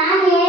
ನಾನು